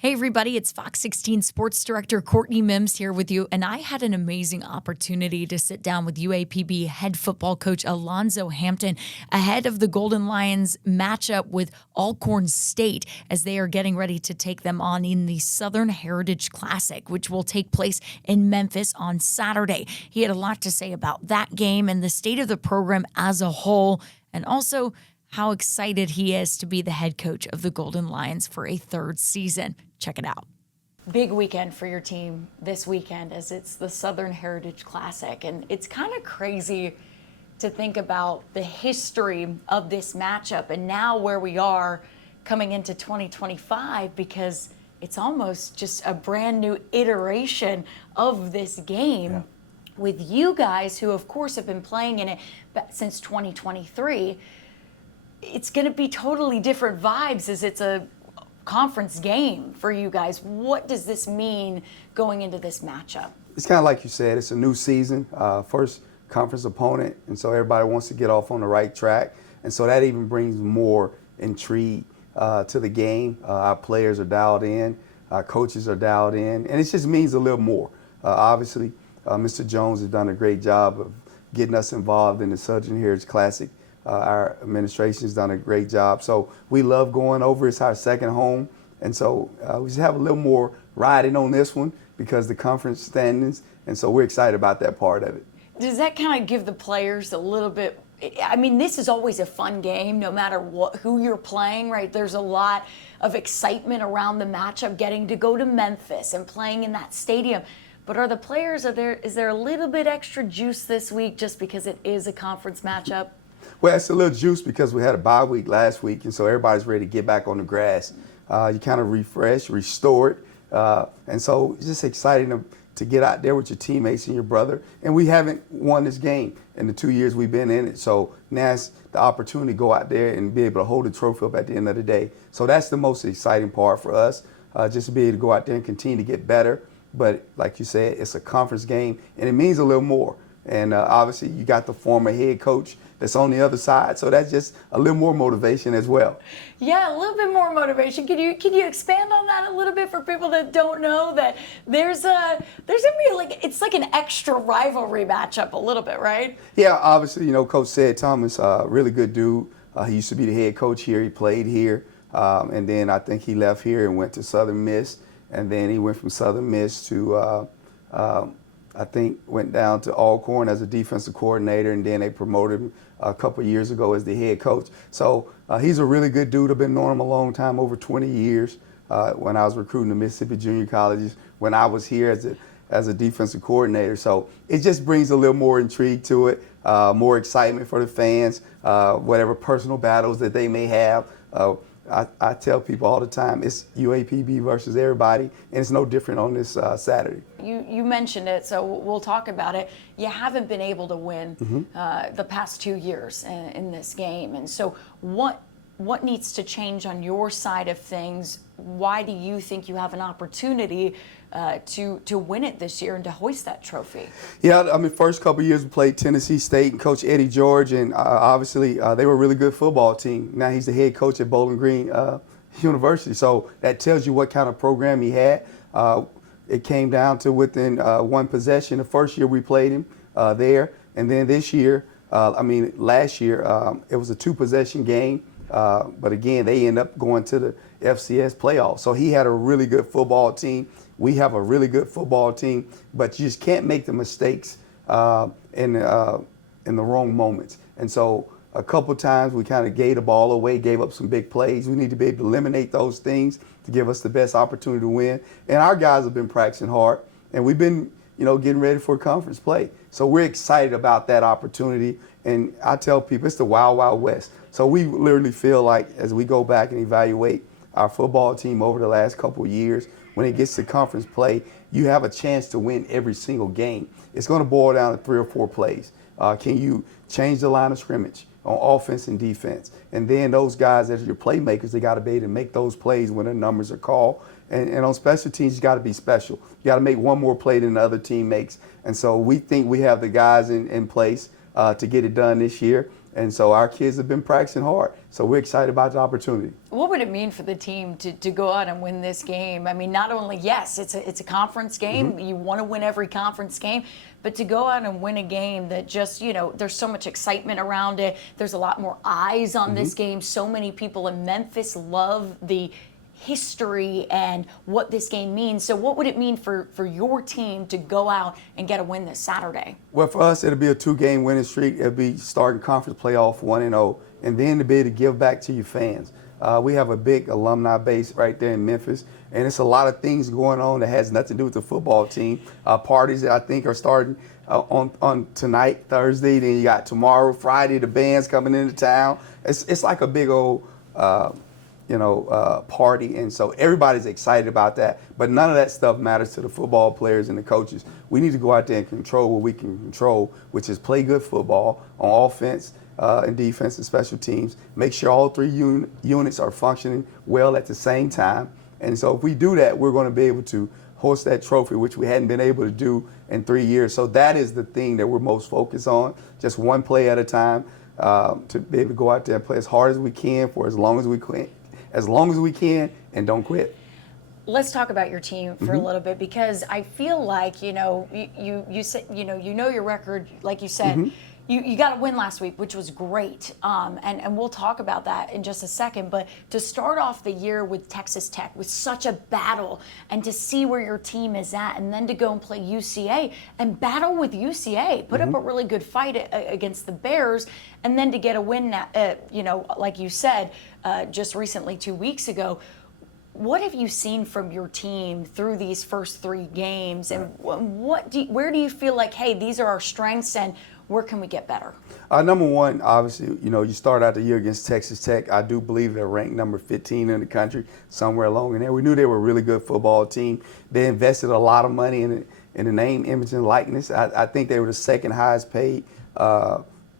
Hey, everybody, it's Fox 16 Sports Director Courtney Mims here with you, and I had an amazing opportunity to sit down with UAPB head football coach Alonzo Hampton ahead of the Golden Lions matchup with Alcorn State as they are getting ready to take them on in the Southern Heritage Classic, which will take place in Memphis on Saturday. He had a lot to say about that game and the state of the program as a whole, and also how excited he is to be the head coach of the Golden Lions for a third season. Check it out. Big weekend for your team this weekend as it's the Southern Heritage Classic. And it's kind of crazy to think about the history of this matchup and now where we are coming into 2025, because it's almost just a brand new iteration of this game with you guys who, of course, have been playing in it since 2023. It's going to be totally different vibes as it's a conference game for you guys. What does this mean going into this matchup? It's kind of like you said, it's a new season, first conference opponent, and so everybody wants to get off on the right track. And so that even brings more intrigue to the game. Our players are dialed in, our coaches are dialed in, and it just means a little more. Obviously, Mr. Jones has done a great job of getting us involved in the Southern Heritage Classic. Our administration has done a great job. So we love going over. It's our second home. And so we just have a little more riding on this one because the conference standings. And so we're excited about that part of it. Does that kind of give the players a little bit, I mean, this is always a fun game no matter who you're playing, right? There's a lot of excitement around the matchup, getting to go to Memphis and playing in that stadium. But are the players, is there a little bit extra juice this week just because it is a conference matchup? Well, it's a little juice because we had a bye week last week, and so everybody's ready to get back on the grass. You kind of refresh, restore it, and so it's just exciting to get out there with your teammates and your brother. And we haven't won this game in the 2 years we've been in it, so now it's the opportunity to go out there and be able to hold the trophy up at the end of the day. So that's the most exciting part for us, just to be able to go out there and continue to get better. But like you said, it's a conference game, and it means a little more. And obviously, you got the former head coach that's on the other side, so that's just a little more motivation as well. Yeah, a little bit more motivation. Can you expand on that a little bit for people that don't know that there's gonna be it's like an extra rivalry matchup a little bit, right? Yeah, obviously, Coach Sid Thomas, really good dude. He used to be the head coach here. He played here, and then I think he left here and went to Southern Miss, and then he went from Southern Miss to I think went down to Alcorn as a defensive coordinator, and then they promoted him a couple of years ago as the head coach. So he's a really good dude. I've been knowing him a long time, over 20 years. When I was recruiting the Mississippi junior colleges, when I was here as a defensive coordinator. So it just brings a little more intrigue to it, more excitement for the fans, whatever personal battles that they may have. I tell people all the time, it's UAPB versus everybody, and it's no different on this Saturday. You mentioned it, so we'll talk about it. You haven't been able to win the past 2 years in this game, and so what needs to change on your side of things? Why do you think you have an opportunity to win it this year and to hoist that trophy? Yeah, I mean, first couple of years we played Tennessee State and Coach Eddie George, and obviously they were a really good football team. Now he's the head coach at Bowling Green University, so that tells you what kind of program he had. It came down to within one possession. The first year we played him there, and then this year, last year, it was a two-possession game. But again, they end up going to the FCS playoffs. So he had a really good football team. We have a really good football team, but you just can't make the mistakes in the wrong moments. And so a couple times we kind of gave the ball away, gave up some big plays. We need to be able to eliminate those things to give us the best opportunity to win. And our guys have been practicing hard, and we've been, getting ready for conference play. So we're excited about that opportunity. And I tell people it's the Wild Wild West. So we literally feel like as we go back and evaluate our football team over the last couple of years, when it gets to conference play, you have a chance to win every single game. It's going to boil down to 3 or 4 plays. Can you change the line of scrimmage on offense and defense? And then those guys as your playmakers, they got to be able to make those plays when the numbers are called. And on special teams, you got to be special. You got to make one more play than the other team makes. And so we think we have the guys in place to get it done this year. And so our kids have been practicing hard. So we're excited about the opportunity. What would it mean for the team to go out and win this game? I mean, not only, yes, it's a conference game. You want to win every conference game. But to go out and win a game that just, there's so much excitement around it. There's a lot more eyes on this game. So many people in Memphis love the history and what this game means. So what would it mean for your team to go out and get a win this Saturday? Well, for us, it'll be a 2-game winning streak. It'll be starting conference playoff 1-0, and then to be able to give back to your fans. We have a big alumni base right there in Memphis, and it's a lot of things going on that has nothing to do with the football team. Parties that I think are starting on tonight, Thursday. Then you got tomorrow, Friday, the band's coming into town. It's like a big old party, and so everybody's excited about that. But none of that stuff matters to the football players and the coaches. We need to go out there and control what we can control, which is play good football on offense and defense and special teams. Make sure all three units are functioning well at the same time. And so if we do that, we're going to be able to hoist that trophy, which we hadn't been able to do in 3 years. So that is the thing that we're most focused on, just one play at a time, to be able to go out there and play as hard as we can for as long as we can, and don't quit. Let's talk about your team for a little bit, because I feel like, you said, your record, like you said, you got a win last week, which was great. And we'll talk about that in just a second. But to start off the year with Texas Tech with such a battle, and to see where your team is at, and then to go and play UCA and battle with UCA, put up a really good fight against the Bears, and then to get a win, like you said, just recently 2 weeks ago. What have you seen from your team through these first 3 games, and where do you feel like, hey, these are our strengths, and where can we get better? Number one, obviously, you start out the year against Texas Tech. I do believe they're ranked number 15 in the country, somewhere along in there. We knew they were a really good football team. They invested a lot of money in the name, image, and likeness. I think they were the second highest paid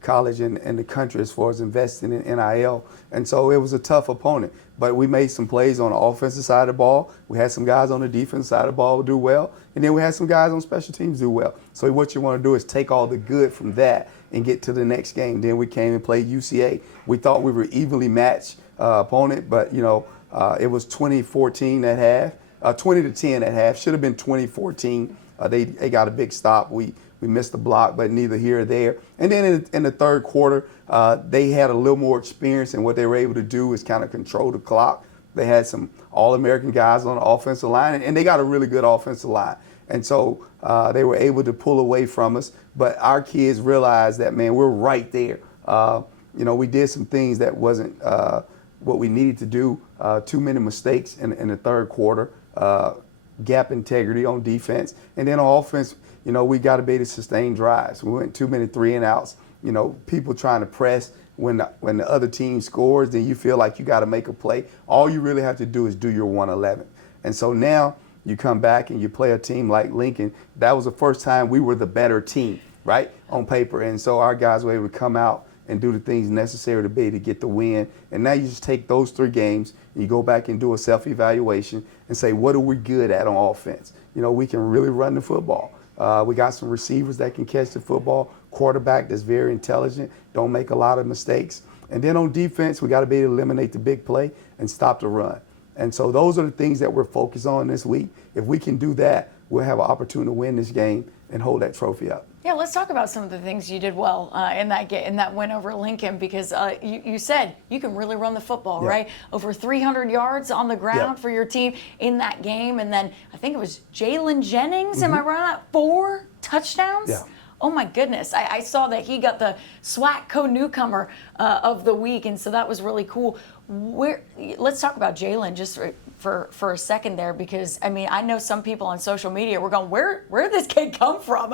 college in the country as far as investing in NIL. And so it was a tough opponent. But we made some plays on the offensive side of the ball. We had some guys on the defensive side of the ball do well. And then we had some guys on special teams do well. So what you want to do is take all the good from that and get to the next game. Then we came and played UCA. We thought we were evenly matched opponent, but it was 20-14 at half, 20-10 at half. Should have been 20-14. They got a big stop. We missed the block, but neither here or there. And then in the third quarter, they had a little more experience, and what they were able to do is kind of control the clock. They had some All-American guys on the offensive line, and they got a really good offensive line. And so they were able to pull away from us. But our kids realized that, man, we're right there. We did some things that wasn't what we needed to do. Too many mistakes in the third quarter. Gap integrity on defense. And then on offense, we got to be able to sustain drives. We went too many 3-and-outs. People trying to press when the other team scores, then you feel like you got to make a play. All you really have to do is do your 111. And so now you come back and you play a team like Lincoln. That was the first time we were the better team, right, on paper. And so our guys were able to come out and do the things necessary to be able to get the win. And now you just take those 3 games and you go back and do a self-evaluation and say, what are we good at on offense? We can really run the football. We got some receivers that can catch the football, quarterback that's very intelligent, don't make a lot of mistakes. And then on defense, we got to be able to eliminate the big play and stop the run. And so those are the things that we're focused on this week. If we can do that, we'll have an opportunity to win this game and hold that trophy up. Yeah, let's talk about some of the things you did well in that win over Lincoln, because you said you can really run the football, right? Over 300 yards on the ground for your team in that game. And then I think it was Jalen Jennings, am I right? 4 touchdowns? Yeah. Oh my goodness. I saw that he got the SWAC co-newcomer of the week, and so that was really cool. Let's talk about Jalen just for a second there, because I know some people on social media were going, where did this kid come from?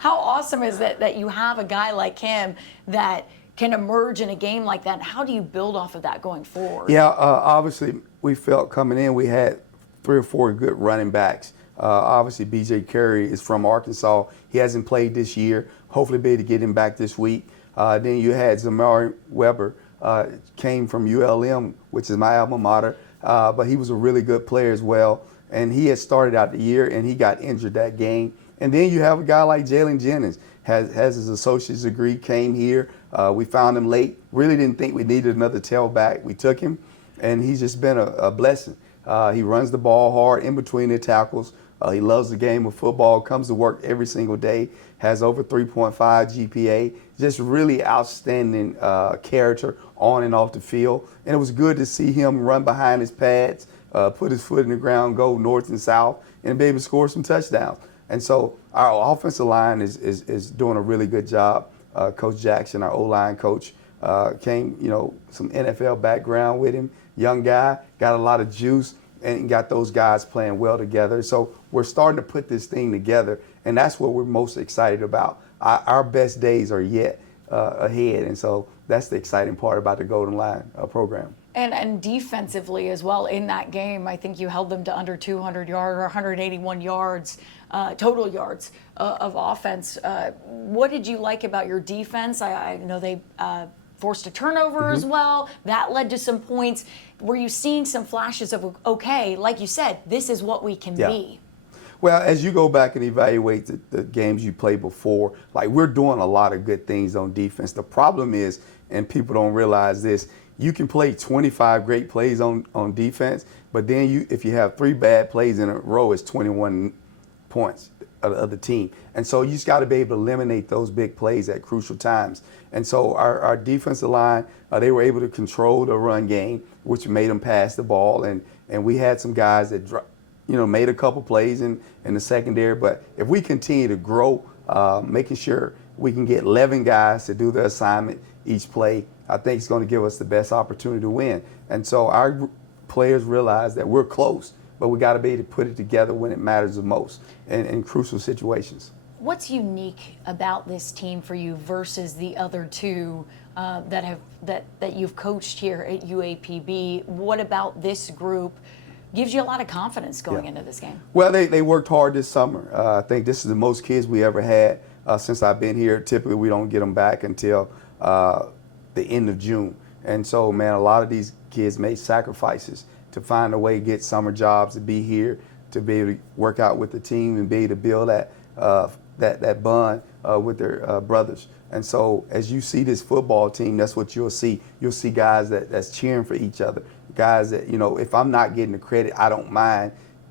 How awesome is that you have a guy like him that can emerge in a game like that? How do you build off of that going forward? Yeah, obviously we felt coming in we had 3 or 4 good running backs. Obviously, B.J. Curry is from Arkansas. He hasn't played this year. Hopefully, be able to get him back this week. Then you had Zamari Weber, came from ULM, which is my alma mater, but he was a really good player as well. And he had started out the year, and he got injured that game. And then you have a guy like Jalen Jennings, has his associate's degree, came here, We found him late. Really didn't think we needed another tailback. We took him, and he's just been a blessing. He runs the ball hard in between the tackles. He loves the game of football, comes to work every single day, has over 3.5 GPA, just really outstanding character on and off the field. And it was good to see him run behind his pads, put his foot in the ground, go north and south, and be able to score some touchdowns. And so our offensive line is doing a really good job. Coach Jackson, our O-line coach, came, some NFL background with him, young guy, got a lot of juice, and got those guys playing well together. So we're starting to put this thing together, and that's what we're most excited about. Our best days are yet ahead, and so that's the exciting part about the Golden Line program. And defensively as well in that game, I think you held them to under 200 yards or 181 yards, total yards of offense. What did you like about your defense? I know they forced a turnover as well. That led to some points. Were you seeing some flashes of, okay, like you said, this is what we can be? Well, as you go back and evaluate the games you played before, like we're doing a lot of good things on defense. The problem is, and people don't realize this, you can play 25 great plays on defense, but then if you have 3 bad plays in a row, it's 21 points of the team. And so you just got to be able to eliminate those big plays at crucial times. And so our defensive line, they were able to control the run game, which made them pass the ball. And we had some guys that made a couple plays in the secondary. But if we continue to grow, making sure we can get 11 guys to do the assignment each play, I think it's going to give us the best opportunity to win. And so our players realize that we're close, but we got to be able to put it together when it matters the most in crucial situations. What's unique about this team for you versus the other two that you've coached here at UAPB? What about this group gives you a lot of confidence going into this game? Well, they worked hard this summer. I think this is the most kids we ever had since I've been here. Typically, we don't get them back until the end of June. And so, man, a lot of these kids made sacrifices to find a way to get summer jobs, to be here, to be able to work out with the team and be able to build that bond with their brothers. And so as you see this football team, that's what you'll see. You'll see guys that's cheering for each other, guys that, if I'm not getting the credit, I don't mind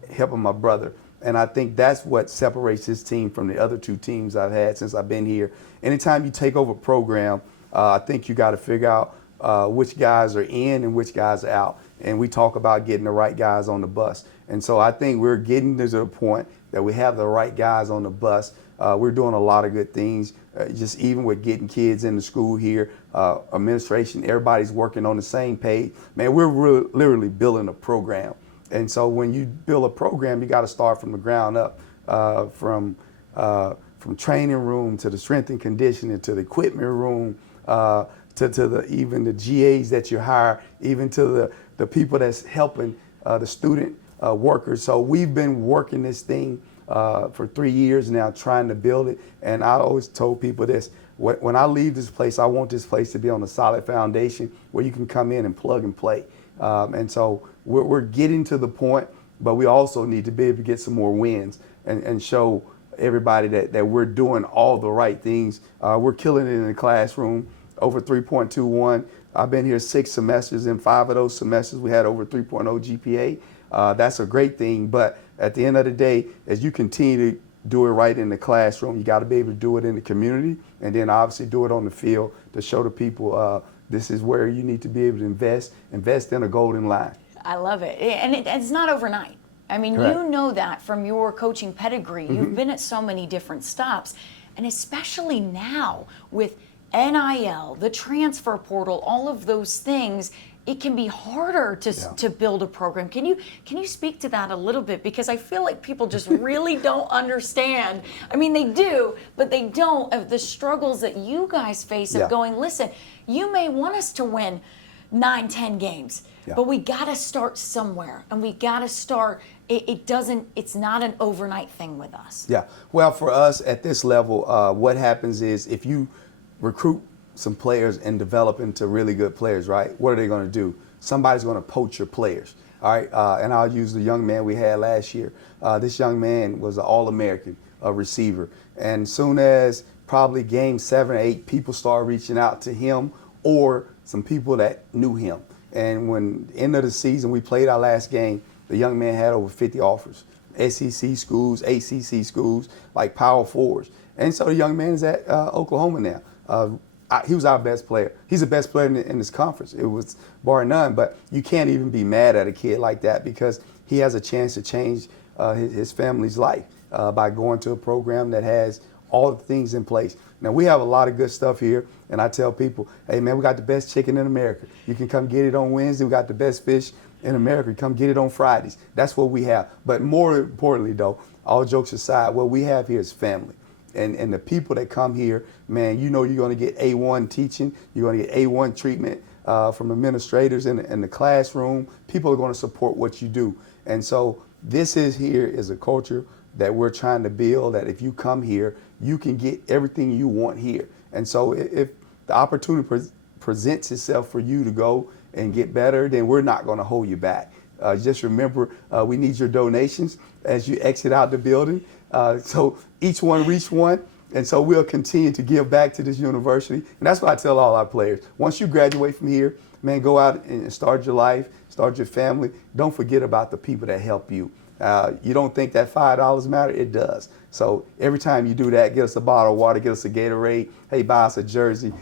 helping my brother. And I think that's what separates this team from the other 2 teams I've had since I've been here. Anytime you take over a program, I think you got to figure out which guys are in and which guys are out. And we talk about getting the right guys on the bus. And so I think we're getting to the point that we have the right guys on the bus. We're doing a lot of good things, just even with getting kids into school here, administration, everybody's working on the same page. Man, we're literally building a program. And so when you build a program, you got to start from the ground up, from training room to the strength and conditioning to the equipment room, to even the GAs that you hire, even to the people that's helping the student workers. So we've been working this thing for 3 years now, trying to build it. And I always told people this: when I leave this place, I want this place to be on a solid foundation where you can come in and plug and play. And so we're getting to the point, but we also need to be able to get some more wins and show everybody that we're doing all the right things. We're killing it in the classroom, over 3.21. I've been here 6 semesters. In 5 of those semesters, we had over 3.0 GPA. That's a great thing. But at the end of the day, as you continue to do it right in the classroom, you got to be able to do it in the community, and then obviously do it on the field to show the people this is where you need to be able to invest in a Golden Line. I love it. And it's not overnight. I mean, Correct. You know that from your coaching pedigree. You've been at so many different stops, and especially now with NIL, the transfer portal, all of those things, it can be harder to build a program. Can you speak to that a little bit? Because I feel like people just really don't understand. I mean, they do, but they don't, of the struggles that you guys face of going, listen, you may want us to win 9-10 games, but we got to start somewhere, and we got to start. It's not an overnight thing with us. Yeah. Well, for us at this level, what happens is if you recruit some players and develop into really good players, right? What are they going to do? Somebody's going to poach your players, all right? And I'll use the young man we had last year. This young man was an All-American receiver. And soon as probably game 7 or 8, people started reaching out to him or some people that knew him. And when end of the season, we played our last game, the young man had over 50 offers. SEC schools, ACC schools, like power forwards. And so the young man is at Oklahoma now. He was our best player. He's the best player in this conference. It was bar none, but you can't even be mad at a kid like that because he has a chance to change his family's life by going to a program that has all the things in place. Now, we have a lot of good stuff here, and I tell people, hey, man, we got the best chicken in America. You can come get it on Wednesday. We got the best fish in America. Come get it on Fridays. That's what we have. But more importantly, though, all jokes aside, what we have here is family. And the people that come here, man, you know you're going to get A1 teaching. You're going to get A1 treatment from administrators in the classroom. People are going to support what you do. And so this is a culture that we're trying to build, that if you come here, you can get everything you want here. And so if the opportunity presents itself for you to go and get better, then we're not going to hold you back. Just remember, we need your donations as you exit out the building. So each one reach one. And so we'll continue to give back to this university. And that's what I tell all our players. Once you graduate from here, man, go out and start your life, start your family. Don't forget about the people that help you. You don't think that $5 matter? It does. So every time you do that, get us a bottle of water, get us a Gatorade, hey, buy us a jersey,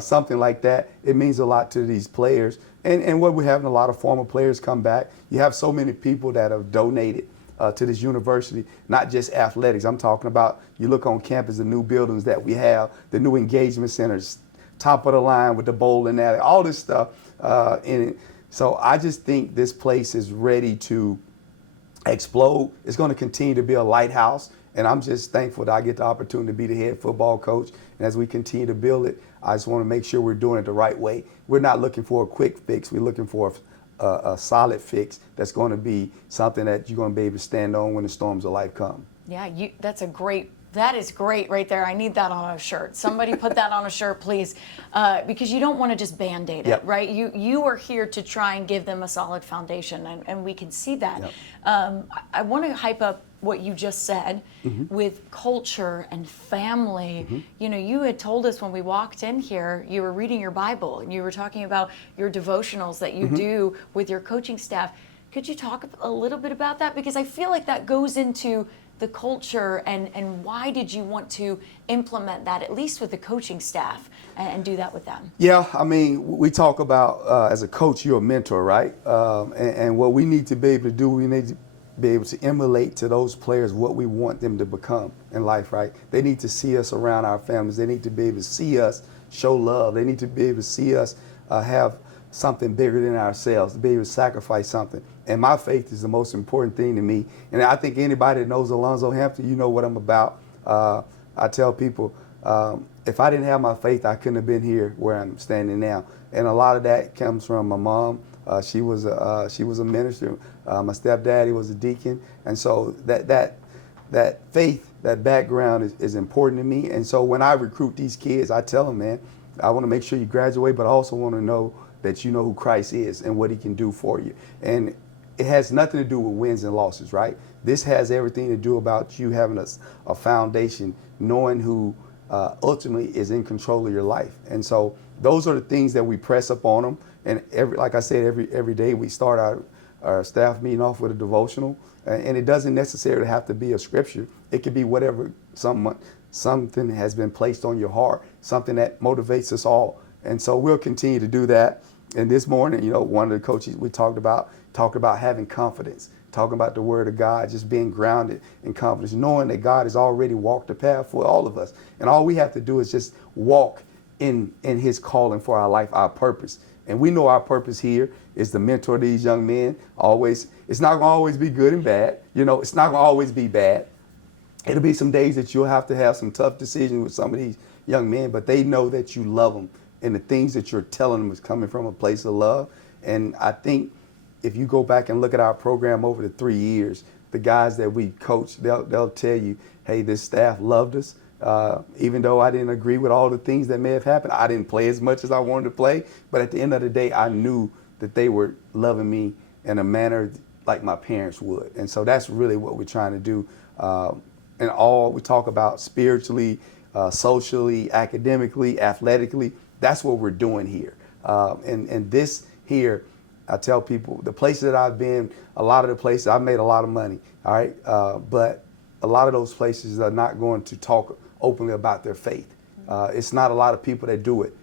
something like that. It means a lot to these players. And what we're having a lot of former players come back. You have so many people that have donated to this university, not just athletics. I'm talking about, you look on campus, the new buildings that we have, the new engagement centers, top of the line with the bowling alley, all this stuff in it. So I just think this place is ready to explode. It's going to continue to be a lighthouse. And I'm just thankful that I get the opportunity to be the head football coach. And as we continue to build it, I just want to make sure we're doing it the right way. We're not looking for a quick fix. We're looking for a solid fix that's going to be something that you're going to be able to stand on when the storms of life come. Yeah, that is great right there. I need that on a shirt. Somebody put that on a shirt, please, because you don't want to just Band-Aid it, Yep. right? You are here to try and give them a solid foundation, and we can see that. Yep. I want to hype up what you just said with culture and family. You know, you had told us when we walked in here, you were reading your Bible, and you were talking about your devotionals that you do with your coaching staff. Could you talk a little bit about that? Because I feel like that goes into the culture, and why did you want to implement that, at least with the coaching staff, and do that with them? Yeah, I mean, we talk about, as a coach, you're a mentor, right? And what we need to be able to do, we need to be able to emulate to those players what we want them to become in life, right? They need to see us around our families. They need to be able to see us show love. They need to be able to see us have something bigger than ourselves, to be able to sacrifice something. And my faith is the most important thing to me. And I think anybody that knows Alonzo Hampton, you know what I'm about. I tell people, if I didn't have my faith, I couldn't have been here where I'm standing now. And a lot of that comes from my mom. She was a minister. My stepdad, he was a deacon. And so that faith, that background is important to me. And so when I recruit these kids, I tell them, man, I want to make sure you graduate, but I also want to know that you know who Christ is and what he can do for you. And it has nothing to do with wins and losses, right? This has everything to do about you having a foundation, knowing who ultimately is in control of your life. And so those are the things that we press up on them. And like I said, every day we start our staff meeting off with a devotional. And it doesn't necessarily have to be a scripture. It could be whatever, something has been placed on your heart, something that motivates us all. And so we'll continue to do that. And this morning, you know, one of the coaches we talked about having confidence, talking about the word of God, just being grounded in confidence, knowing that God has already walked the path for all of us. And all we have to do is just walk in his calling for our life, our purpose. And we know our purpose here is to mentor these young men. It's not going to always be good and bad. You know, it's not going to always be bad. It'll be some days that you'll have to have some tough decisions with some of these young men, but they know that you love them. And the things that you're telling them is coming from a place of love. And I think if you go back and look at our program over the 3 years, the guys that we coached, they'll tell you, hey, this staff loved us. Even though I didn't agree with all the things that may have happened, I didn't play as much as I wanted to play. But at the end of the day, I knew that they were loving me in a manner like my parents would. And so that's really what we're trying to do. And all we talk about spiritually, socially, academically, athletically. That's what we're doing here. And this here, I tell people, the places that I've been, a lot of the places, I've made a lot of money, all right? But a lot of those places are not going to talk openly about their faith. It's not a lot of people that do it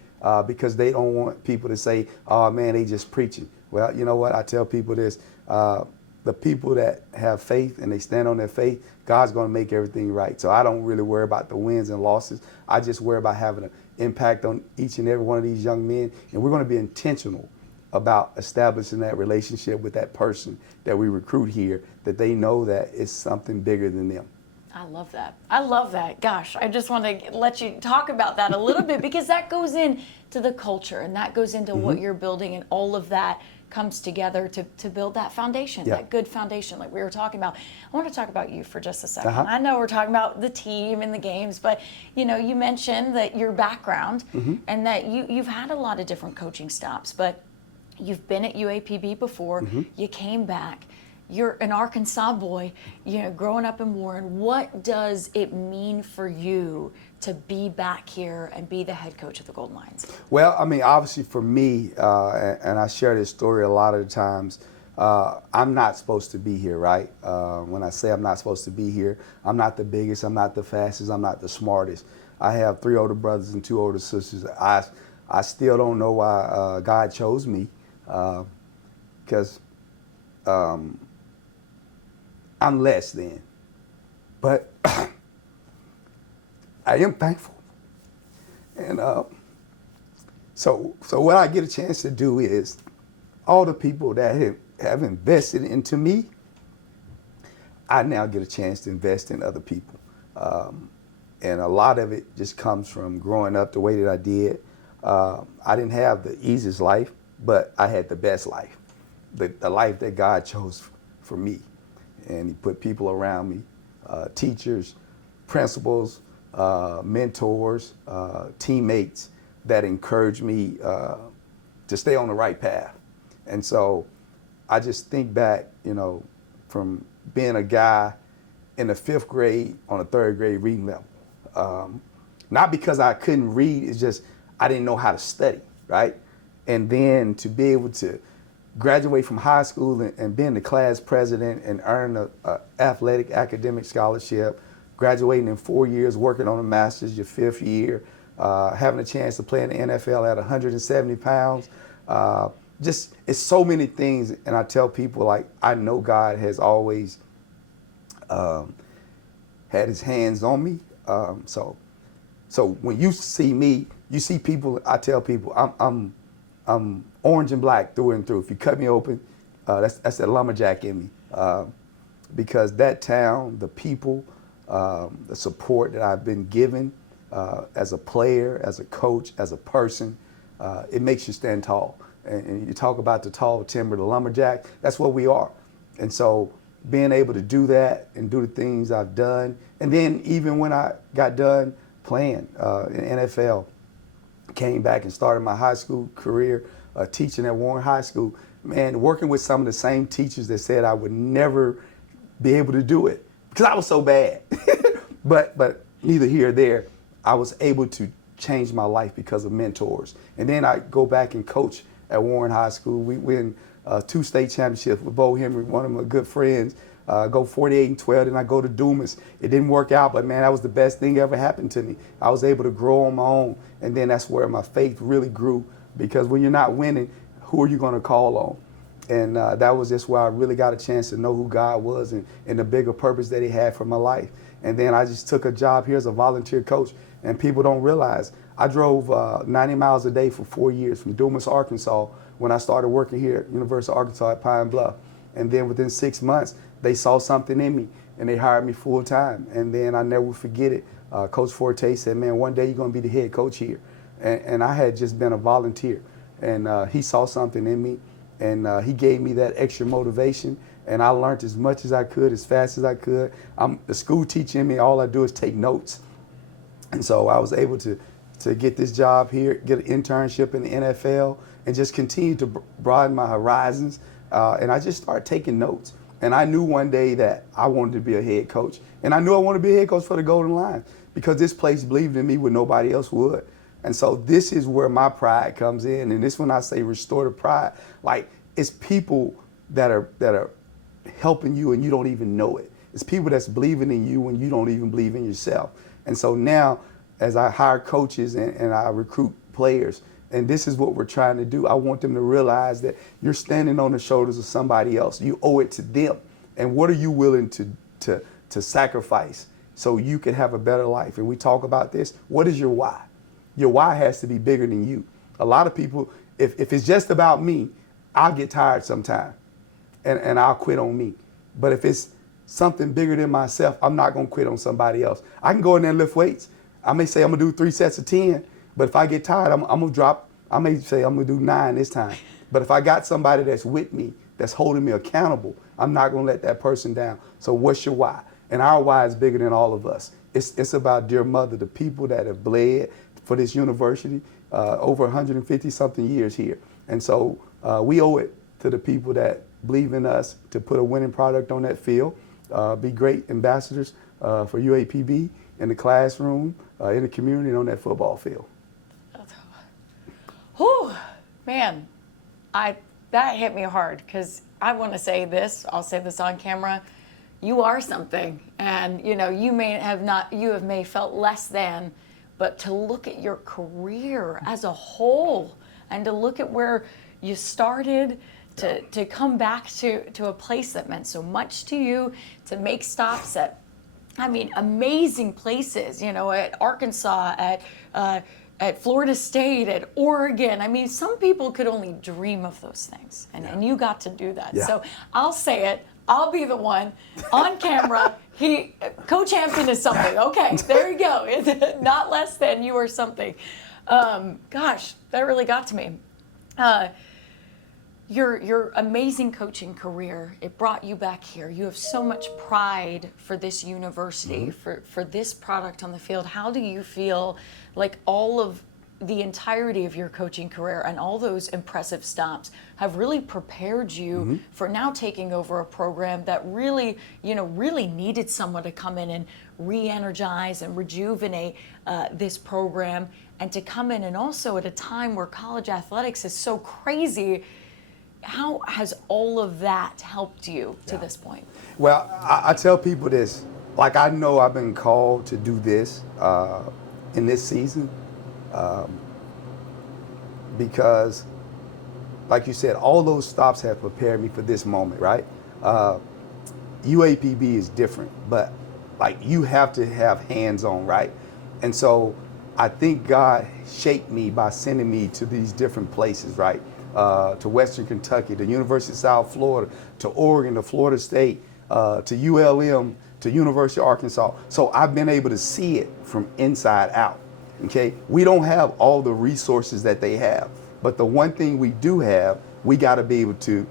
because they don't want people to say, oh man, they just preaching. Well, you know what? I tell people this, the people that have faith and they stand on their faith, God's going to make everything right. So I don't really worry about the wins and losses. I just worry about having an impact on each and every one of these young men. And we're going to be intentional about establishing that relationship with that person that we recruit here, that they know that it's something bigger than them. I love that. I love that. Gosh, I just want to let you talk about that a little bit because that goes into the culture and that goes into what you're building, and all of that comes together to build that foundation, that good foundation like we were talking about. I want to talk about you for just a second. I know we're talking about the team and the games, but you mentioned that your background and that you've had a lot of different coaching stops, but you've been at UAPB before, you came back. You're an Arkansas boy, growing up in Warren. What does it mean for you to be back here and be the head coach of the Golden Lions? Well, I mean, obviously for me, and I share this story a lot of the times, I'm not supposed to be here, right? When I say I'm not supposed to be here, I'm not the biggest, I'm not the fastest, I'm not the smartest. I have 3 older brothers and 2 older sisters. I still don't know why God chose me, because I'm less than. But I am thankful. And so what I get a chance to do is all the people that have invested into me, I now get a chance to invest in other people. And a lot of it just comes from growing up the way that I did. I didn't have the easiest life, but I had the best life, the life that God chose for me. And he put people around me, teachers, principals, mentors, teammates that encouraged me to stay on the right path. And so I just think back, from being a guy in the 5th grade on a 3rd grade reading level. Not because I couldn't read, it's just I didn't know how to study, right? And then to be able to graduate from high school and being the class president and earn an athletic academic scholarship, graduating in 4 years, working on a master's your 5th year, having a chance to play in the NFL at 170 pounds. Just, it's so many things. And I tell people, like, I know God has always had his hands on me. So when you see me, you see people, I tell people, I'm orange and black through and through. If you cut me open, that's that lumberjack in me. Because that town, the people, the support that I've been given as a player, as a coach, as a person, it makes you stand tall. And you talk about the tall timber, the lumberjack, that's what we are. And so being able to do that and do the things I've done, and then even when I got done playing in NFL, came back and started my high school career teaching at Warren High School, man, working with some of the same teachers that said I would never be able to do it because I was so bad. but neither here or there, I was able to change my life because of mentors. And then I go back and coach at Warren High School. We win 2 state championships with Bo Henry, one of my good friends. Go 48-12, then I go to Dumas. It didn't work out, but man, that was the best thing ever happened to me. I was able to grow on my own, and then that's where my faith really grew, because when you're not winning, who are you going to call on? And that was just where I really got a chance to know who God was and the bigger purpose that he had for my life. And then I just took a job here as a volunteer coach, and people don't realize I drove 90 miles a day for 4 years from Dumas, Arkansas, when I started working here at University of Arkansas at Pine Bluff. And then within 6 months, they saw something in me and they hired me full time. And then I never forget it. Coach Forte said, man, one day you're going to be the head coach here. And I had just been a volunteer. And he saw something in me, and he gave me that extra motivation. And I learned as much as I could, as fast as I could. The school teacher in me, all I do is take notes. And so I was able to get this job here, get an internship in the NFL, and just continue to broaden my horizons. And I just started taking notes. And I knew one day that I wanted to be a head coach. And I knew I wanted to be a head coach for the Golden Lions because this place believed in me when nobody else would. And so this is where my pride comes in. And this when I say restore the pride, like it's people that are helping you and you don't even know it. It's people that's believing in you when you don't even believe in yourself. And so now as I hire coaches and I recruit players, and this is what we're trying to do. I want them to realize that you're standing on the shoulders of somebody else. You owe it to them. And what are you willing to sacrifice so you can have a better life? And we talk about this. What is your why? Your why has to be bigger than you. A lot of people, if it's just about me, I'll get tired sometime and I'll quit on me. But if it's something bigger than myself, I'm not going to quit on somebody else. I can go in there and lift weights. I may say I'm going to do 3 sets of 10. But if I get tired, I'm going to drop. I may say I'm going to do 9 this time. But if I got somebody that's with me, that's holding me accountable, I'm not going to let that person down. So what's your why? And our why is bigger than all of us. It's about, dear mother, the people that have bled for this university over 150-something years here. And so we owe it to the people that believe in us to put a winning product on that field, be great ambassadors for UAPB in the classroom, in the community, and on that football field. Whew, man, that hit me hard because I want to say this. I'll say this on camera. You are something, and you may felt less than, but to look at your career as a whole and to look at where you started, to come back to a place that meant so much to you, to make stops at, amazing places. At Arkansas, at Florida State, at Oregon. Some people could only dream of those things, and you got to do that. Yeah. So I'll say it. I'll be the one on camera. Coach Hampton is something. Okay, there you go. Not less than, you are something. Gosh, that really got to me. Your amazing coaching career, it brought you back here. You have so much pride for this university, for this product on the field. How do you feel like all of the entirety of your coaching career and all those impressive stops have really prepared you for now taking over a program that really needed someone to come in and re-energize and rejuvenate this program, and to come in and also at a time where college athletics is so crazy? How has all of that helped you to this point? Well, I tell people this, like I know I've been called to do this in this season because, like you said, all those stops have prepared me for this moment, right? UAPB is different, but like you have to have hands-on, right? And so I think God shaped me by sending me to these different places, right? To Western Kentucky, to University of South Florida, to Oregon, to Florida State, to ULM, to University of Arkansas. So I've been able to see it from inside out, okay? We don't have all the resources that they have, but the one thing we do have, we gotta be able to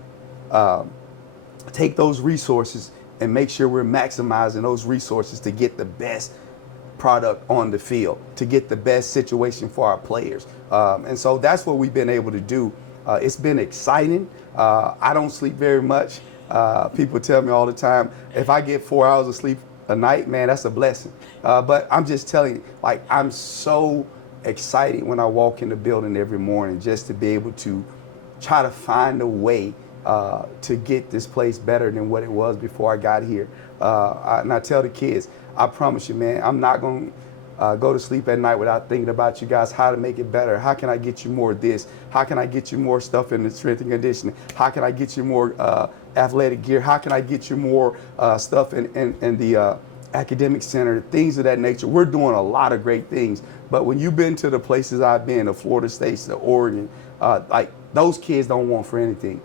take those resources and make sure we're maximizing those resources to get the best product on the field, to get the best situation for our players. And so that's what we've been able to do. It's been exciting. I don't sleep very much. People tell me all the time, if I get 4 hours of sleep a night, man, that's a blessing. But I'm just telling you, like, I'm so excited when I walk in the building every morning just to be able to try to find a way to get this place better than what it was before I got here. And I tell the kids, I promise you, man, I'm not going to go to sleep at night without thinking about you guys, how to make it better. How can I get you more of this? How can I get you more stuff in the strength and conditioning? How can I get you more athletic gear? How can I get you more stuff in the academic center? Things of that nature. We're doing a lot of great things. But when you've been to the places I've been, the Florida States, the Oregon, like those kids don't want for anything.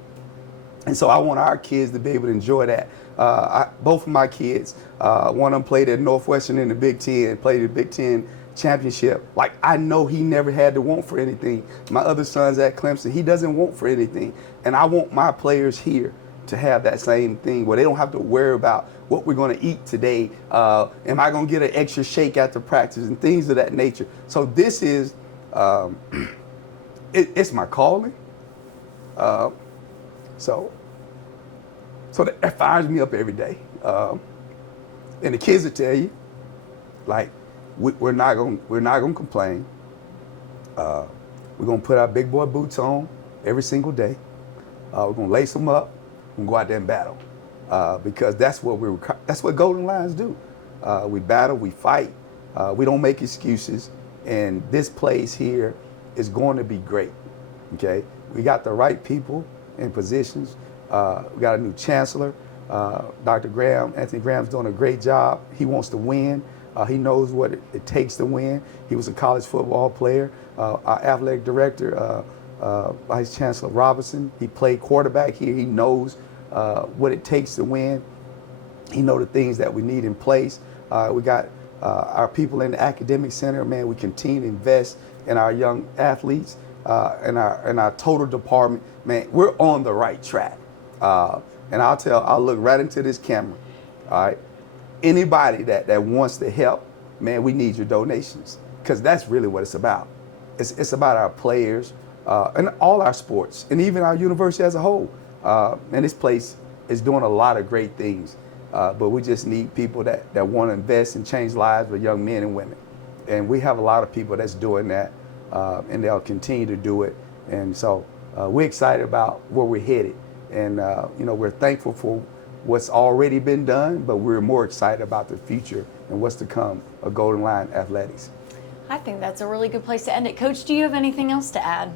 And so I want our kids to be able to enjoy that. Both of my kids, one of them played at Northwestern in the Big Ten, played the Big Ten championship. Like, I know he never had to want for anything. My other son's at Clemson, he doesn't want for anything. And I want my players here to have that same thing where they don't have to worry about what we're going to eat today. Am I going to get an extra shake after practice and things of that nature. So this is, it's my calling. So So that fires me up every day. And the kids will tell you, like, we're not gonna complain. We're gonna put our big boy boots on every single day. We're gonna lace them up and go out there and battle, because that's what Golden Lions do. We battle, we fight, we don't make excuses, and this place here is going to be great. Okay, we got the right people in positions. We got a new chancellor, Dr. Graham. Anthony Graham's doing a great job. He wants to win. He knows what it takes to win. He was a college football player. Our athletic director, Vice Chancellor Robinson, he played quarterback here. He knows what it takes to win. He knows the things that we need in place. We got our people in the academic center. Man, we continue to invest in our young athletes, and our total department. Man, we're on the right track. And I'll look right into this camera. All right. Anybody that wants to help, man, we need your donations, because that's really what it's about. It's about our players and all our sports, and even our university as a whole. And this place is doing a lot of great things, but we just need people that want to invest and change lives with young men and women. And we have a lot of people that's doing that, and they'll continue to do it. And so we're excited about where we're headed, and we're thankful for what's already been done, but we're more excited about the future and what's to come of Golden Lion Athletics. I think that's a really good place to end it. Coach, do you have anything else to add?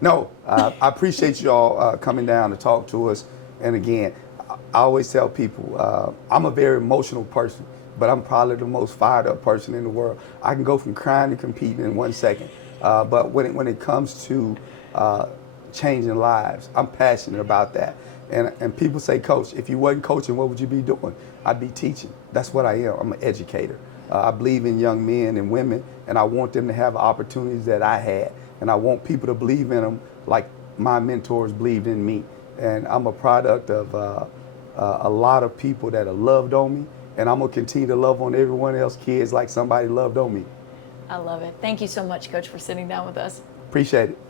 No, I appreciate you all coming down to talk to us. And again, I always tell people, I'm a very emotional person, but I'm probably the most fired up person in the world. I can go from crying to competing in 1 second. But when it comes to changing lives, I'm passionate about that. And people say, Coach, if you wasn't coaching, what would you be doing? I'd be teaching. That's what I am. I'm an educator. I believe in young men and women, and I want them to have opportunities that I had. And I want people to believe in them like my mentors believed in me. And I'm a product of a lot of people that have loved on me, and I'm going to continue to love on everyone else, kids, like somebody loved on me. I love it. Thank you so much, Coach, for sitting down with us. Appreciate it.